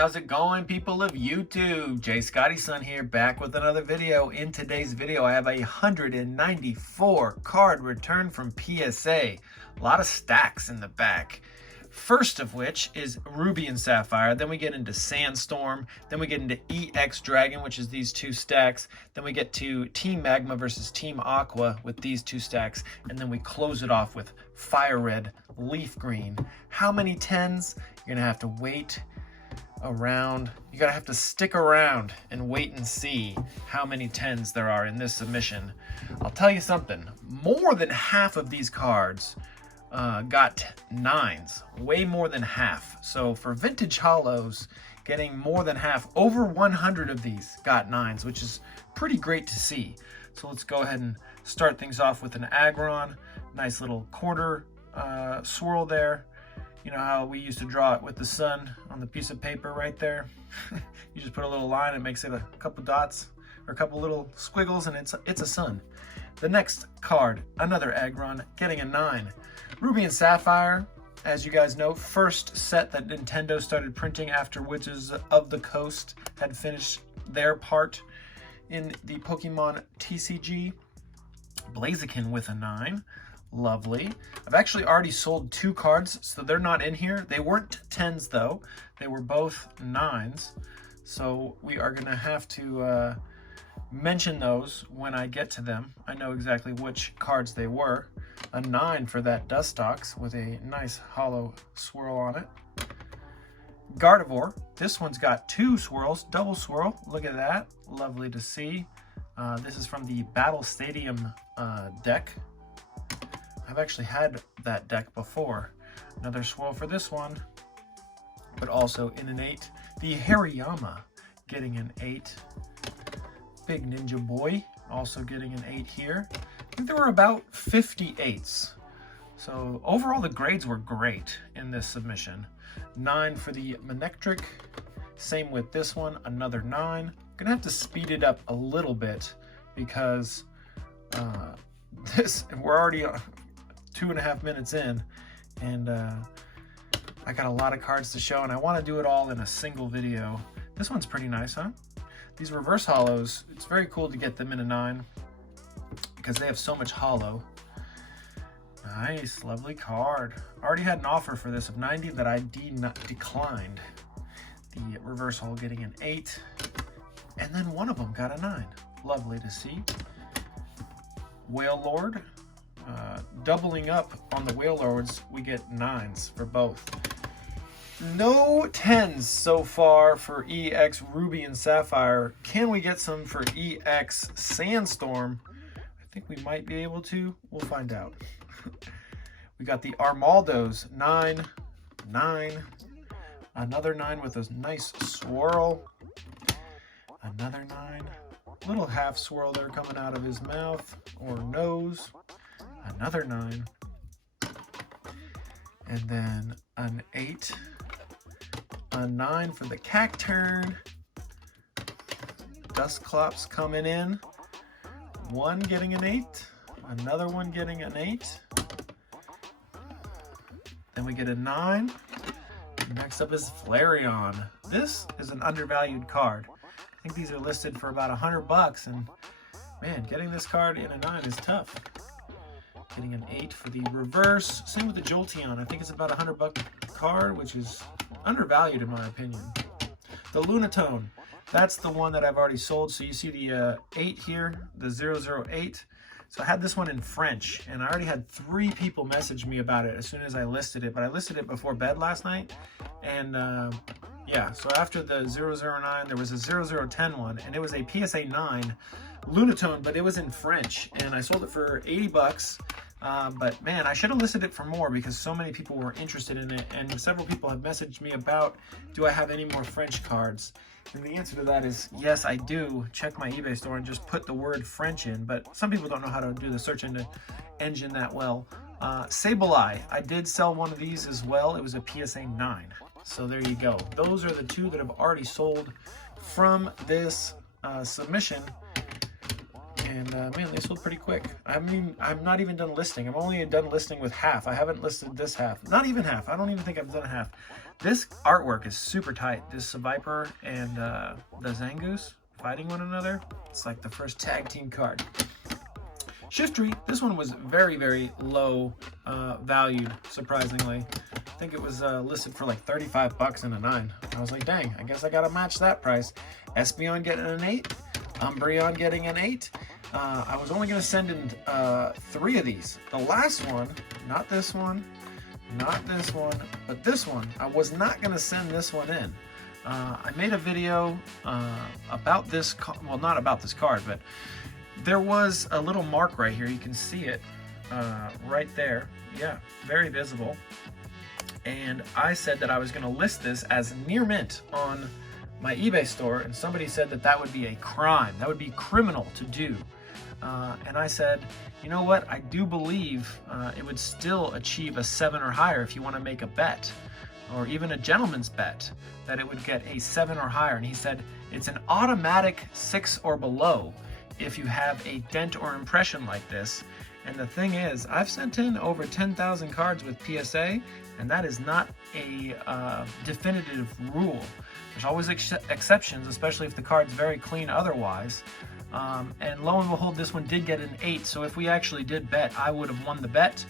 how's it going, people of YouTube? Jay Scotty Son here, back with another video. In today's video, I have a 194 card return from PSA. A lot of stacks in the back. First of which is Ruby and Sapphire. Then we get into Sandstorm. Then we get into EX Dragon, which is these two stacks. Then we get to Team Magma versus Team Aqua with these two stacks. And then we close it off with Fire Red, Leaf Green. How many 10s? You're gonna have to wait around. You gotta have to stick around and wait and see how many 10s there are in this submission. I'll tell you something, more than half of these cards got 9s, way more than half. So for vintage hollows, getting more than half, over 100 of these got 9s, which is pretty great to see. So let's go ahead and start things off with an Aggron. Nice little quarter swirl there. You know how we used to draw it with the sun on the piece of paper right there? You just put a little line, it makes it a couple dots or a couple little squiggles, and it's a sun. The next card, another Aggron, getting a 9. Ruby and Sapphire, as you guys know, first set that Nintendo started printing after Wizards of the Coast had finished their part in the Pokemon TCG. Blaziken with a 9. Lovely. I've actually already sold 2 cards, so they're not in here. They weren't 10s though. They were both 9s. So we are gonna have to mention those when I get to them. I know exactly which cards they were. A 9 for that Dustox with a nice hollow swirl on it. Gardevoir. This one's got 2 swirls, double swirl. Look at that. Lovely to see. This is from the Battle Stadium deck. I've actually had that deck before. Another swirl for this one, but also in an 8. The Hariyama getting an 8. Big Ninja Boy also getting an 8 here. I think there were about 58s. So overall the grades were great in this submission. 9 for the Manectric. Same with this one, another 9. Gonna have to speed it up a little bit because we're already 2.5 minutes in, and I got a lot of cards to show, and I want to do it all in a single video. This one's pretty nice, huh? These reverse hollows, it's very cool to get them in a 9 because they have so much hollow. Nice, lovely card. Already had an offer for this of 90 that I declined. The reverse holo getting an 8, and then one of them got a 9. Lovely to see. Whale Lord. Doubling up on the Whale Lords, we get 9s for both. No 10s so far for EX Ruby and Sapphire. Can we get some for EX Sandstorm? I think we might be able to. We'll find out. We got the Armaldos, 9, 9. Another 9 with a nice swirl. Another 9. Little half swirl there coming out of his mouth or nose. Another 9, and then an 8, a 9 for the Cacturn. Dusclops coming in, one getting an 8, another one getting an 8, then we get a 9. Next up is Flareon. This is an undervalued card. I think these are listed for about $100, and man, getting this card in a 9 is tough. Getting an 8 for the reverse. Same with the Jolteon. I think it's about $100 card, which is undervalued in my opinion. The Lunatone. That's the one that I've already sold. So you see the 8 here, the 008. So I had this one in French, and I already had 3 people message me about it as soon as I listed it. But I listed it before bed last night, and yeah. So after the 009, there was a 0010 one, and it was a PSA 9 Lunatone, but it was in French, and I sold it for $80. But man, I should have listed it for more because so many people were interested in it, and several people have messaged me about, do I have any more French cards? And the answer to that is yes, I do. Check my eBay store and just put the word French in, but some people don't know how to do the search engine that well. Sableye, I did sell one of these as well. It was a PSA 9. So there you go. Those are the 2 that have already sold from this submission. And man, they sold pretty quick. I'm not even done listing. I'm only done listing with half. I haven't listed this half. Not even half. I don't even think I've done half. This artwork is super tight. This Viper and the Zangoose fighting one another. It's like the first tag team card. Shiftry, this one was very, very low valued, surprisingly. I think it was listed for like 35 bucks in a 9. I was like, dang, I guess I gotta match that price. Espeon getting an 8. Umbreon getting an 8. I was only going to send in 3 of these. The last one, not this one, not this one, but this one, I was not going to send this one in. I made a video about this, well, not about this card, but there was a little mark right here. You can see it right there. Yeah, very visible. And I said that I was going to list this as near mint on my eBay store, and somebody said that that would be a crime. That would be criminal to do. And I said, you know what? I do believe it would still achieve a 7 or higher if you want to make a bet, or even a gentleman's bet, that it would get a 7 or higher. And he said, it's an automatic 6 or below if you have a dent or impression like this. And the thing is, I've sent in over 10,000 cards with PSA, and that is not a definitive rule. There's always exceptions, especially if the card's very clean otherwise. And lo and behold, this one did get an 8, so if we actually did bet, I would have won the bet.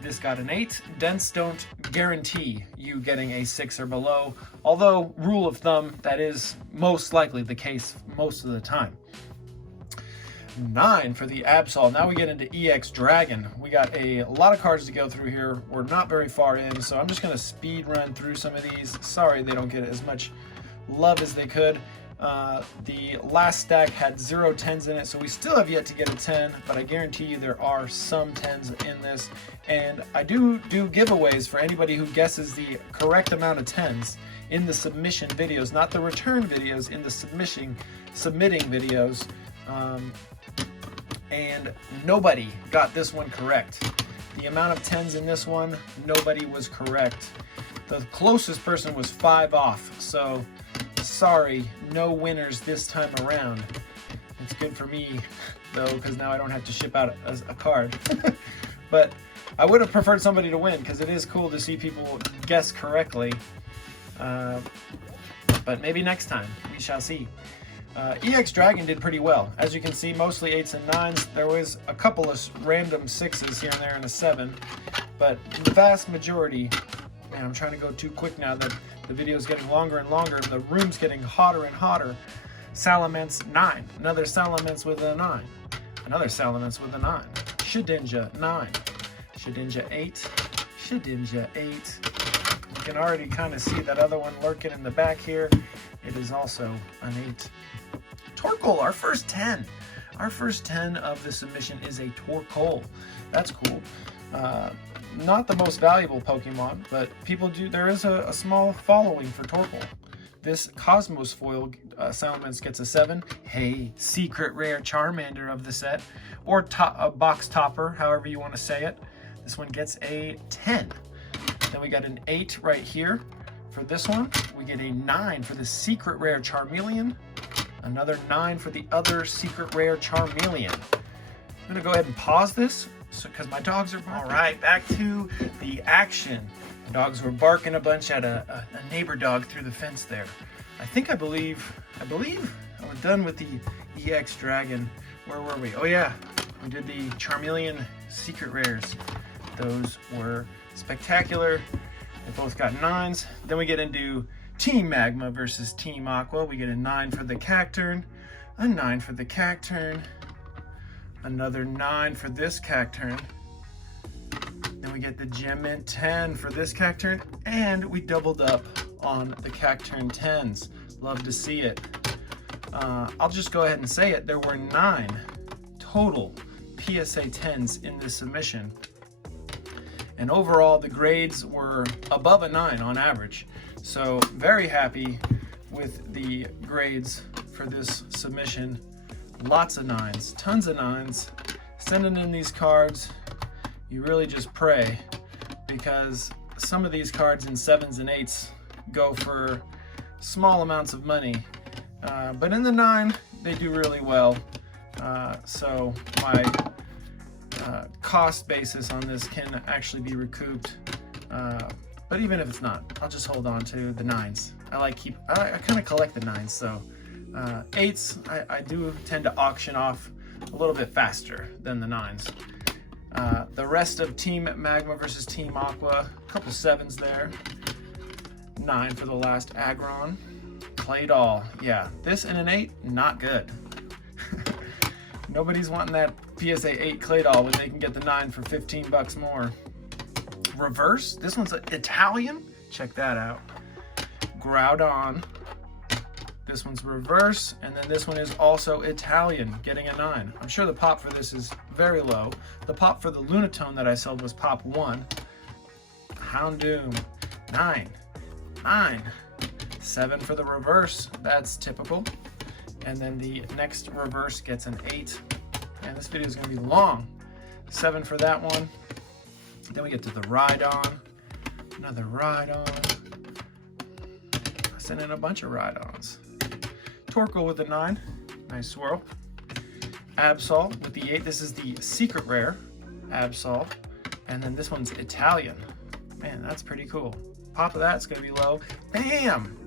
This got an 8. Dents don't guarantee you getting a 6 or below, although, rule of thumb, that is most likely the case most of the time. 9 for the Absol. Now we get into EX Dragon. We got a lot of cards to go through here. We're not very far in, so I'm just going to speed run through some of these. Sorry they don't get as much love as they could. The last stack had 0 10s in it, so we still have yet to get a 10, but I guarantee you there are some 10s in this. And I do giveaways for anybody who guesses the correct amount of 10s in the submission videos, not the return videos, in the submitting videos. And nobody got this one correct. The amount of 10s in this one, nobody was correct. The closest person was 5 off, so sorry, no winners this time around. It's good for me, though, because now I don't have to ship out a card. But I would have preferred somebody to win, because it is cool to see people guess correctly. But maybe next time, we shall see. EX Dragon did pretty well. As you can see, mostly 8s and 9s. There was a couple of random 6s here and there and a 7. But the vast majority, man, I'm trying to go too quick now that the video is getting longer and longer. The room's getting hotter and hotter. Salamence 9. Another Salamence with a 9. Another Salamence with a 9. Shedinja 9. Shedinja 8. Shedinja 8. You can already kind of see that other one lurking in the back here. It is also an 8. Torkoal, our first 10. Our first 10 of the submission is a Torkoal. That's cool. Not the most valuable Pokemon, but people do. There is a small following for Torkoal. This Cosmos Foil Salamence gets a 7. Hey, secret rare Charmander of the set, or a box topper, however you want to say it. This one gets a 10. Then we got an 8 right here for this one. We get a 9 for the secret rare Charmeleon. Another 9 for the other secret rare Charmeleon. I'm gonna go ahead and pause this because my dogs are barking. All right, back to the action. The dogs were barking a bunch at a neighbor dog through the fence there. I believe I was done with the EX Dragon. Where were we? Oh yeah, we did the Charmeleon secret rares. Those were spectacular. They both got 9s. Then we get into Team Magma versus Team Aqua. We get a 9 for the Cacturne, a 9 for the Cacturne, another 9 for this Cacturne. Then we get the Gem Mint 10 for this Cacturne, and we doubled up on the Cacturne 10s. Love to see it. I'll just go ahead and say it. There were 9 total PSA 10s in this submission. And overall, the grades were above a 9 on average. So very happy with the grades for this submission. Lots of 9s, tons of 9s. Sending in these cards, you really just pray, because some of these cards in 7s and 8s go for small amounts of money. But in the 9, they do really well. So my cost basis on this can actually be recouped. But even if it's not, I'll just hold on to the 9s. I kind of collect the 9s, so 8s I do tend to auction off a little bit faster than the 9s. The rest of Team Magma versus Team Aqua, a couple 7s there. 9 for the last Aggron. Clay Doll, yeah, this and an 8, not good. Nobody's wanting that PSA 8 Clay Doll when they can get the 9 for 15 bucks more. Reverse, this one's Italian, check that out. Groudon, this one's reverse, and then this one is also Italian, getting a 9. I'm sure the pop for this is very low. The pop for the Lunatone that I sold was pop 1. Houndoom, 9, 9, 7 for the reverse, that's typical. And then the next reverse gets an 8. And this video is going to be long. 7 for that one. Then we get to the Rhydon. Another Rhydon. I sent in a bunch of Rhydons. Torkoal with a 9. Nice swirl. Absol with the 8. This is the secret rare. Absol. And then this one's Italian. Man, that's pretty cool. Pop of that's going to be low. Bam!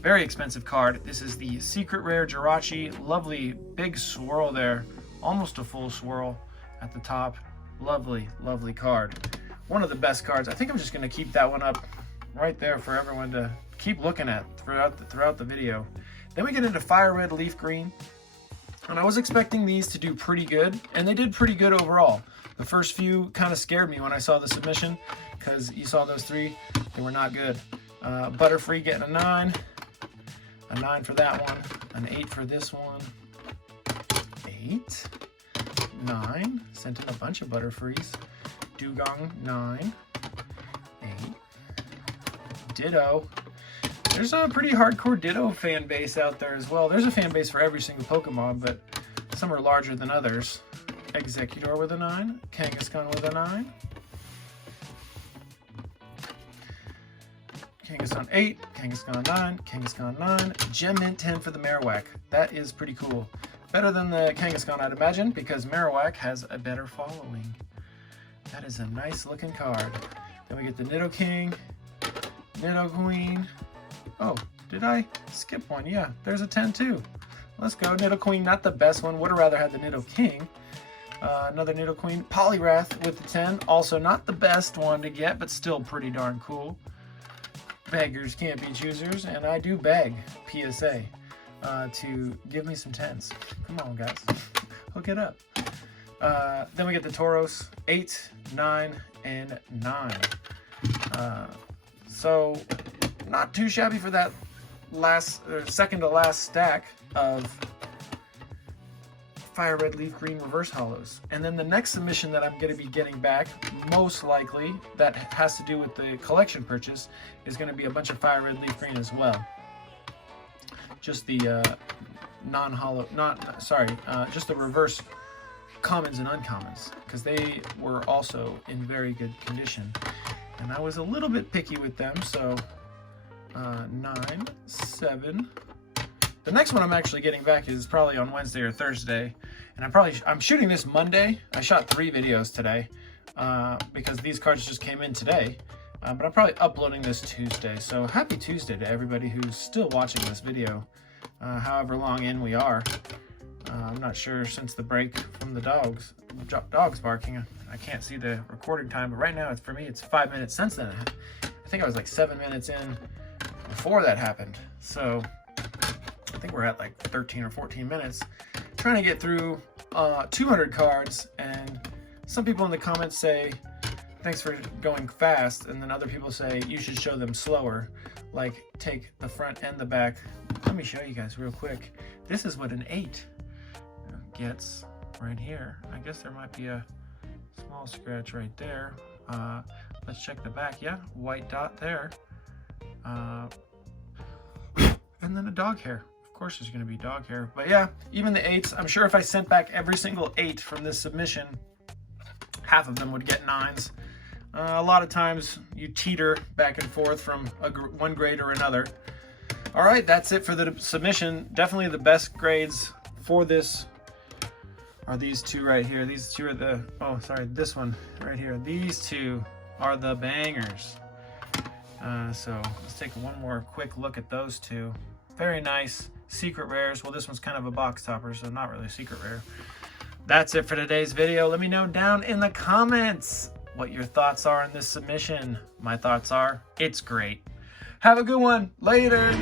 Very expensive card. This is the secret rare Jirachi. Lovely big swirl there. Almost a full swirl at the top. Lovely, lovely card. One of the best cards. I think I'm just going to keep that one up right there for everyone to keep looking at throughout the video. Then we get into Fire Red, Leaf Green. And I was expecting these to do pretty good, and they did pretty good overall. The first few kind of scared me when I saw the submission, because you saw those 3, they were not good. Butterfree getting a 9. A 9 for that one. An 8 for this one. 8. 9. Sent in a bunch of Butterfrees. Dugong, 9. 8. Ditto. There's a pretty hardcore Ditto fan base out there as well. There's a fan base for every single Pokemon, but some are larger than others. Executor with a 9. Kangaskhan with a 9. Kangaskhan 8, Kangaskhan 9, Kangaskhan 9, Gem Mint 10 for the Marowak. That is pretty cool. Better than the Kangaskhan, I'd imagine, because Marowak has a better following. That is a nice looking card. Then we get the Nidoking, Nidoqueen. Oh, did I skip one? Yeah, there's a 10 too. Let's go. Nidoqueen, not the best one. Would have rather had the Nidoking. Another Nidoqueen. Poliwrath with the 10. Also not the best one to get, but still pretty darn cool. Beggars can't be choosers, and I do beg PSA to give me some 10s. Come on, guys. Hook it up. Then we get the Tauros, 8, 9, and 9. So not too shabby for that second to last stack of Fire Red, Leaf Green reverse hollows. And then the next submission that I'm going to be getting back, most likely, that has to do with the collection purchase, is going to be a bunch of Fire Red, Leaf Green as well. Just the just the reverse commons and uncommons, because they were also in very good condition. And I was a little bit picky with them, so 9, 7. The next one I'm actually getting back is probably on Wednesday or Thursday, and I'm shooting this Monday. I shot 3 videos today because these cards just came in today, but I'm probably uploading this Tuesday. So happy Tuesday to everybody who's still watching this video, however long in we are. I'm not sure since the break from the dogs barking. I can't see the recording time, but right now for me it's 5 minutes since then. I think I was like 7 minutes in before that happened. So I think we're at like 13 or 14 minutes trying to get through 200 cards, and some people in the comments say thanks for going fast, and then other people say you should show them slower, like take the front and the back. Let me show you guys real quick. This is what an 8 gets right here. I guess there might be a small scratch right there. Let's check the back. Yeah, white dot there, and then a dog hair. Of course there's going to be dog hair, but yeah, even the 8s, I'm sure if I sent back every single 8 from this submission, half of them would get 9s. A lot of times you teeter back and forth from one grade or another. All right, that's it for the submission. Definitely the best grades for this are these two right here. These two are the, oh, sorry, this one right here. These two are the bangers. So let's take one more quick look at those two. Very nice. Secret rares. Well, this one's kind of a box topper, so not really a secret rare. That's it for today's video. Let me know down in the comments what your thoughts are on this submission. My thoughts are, it's great. Have a good one. Later.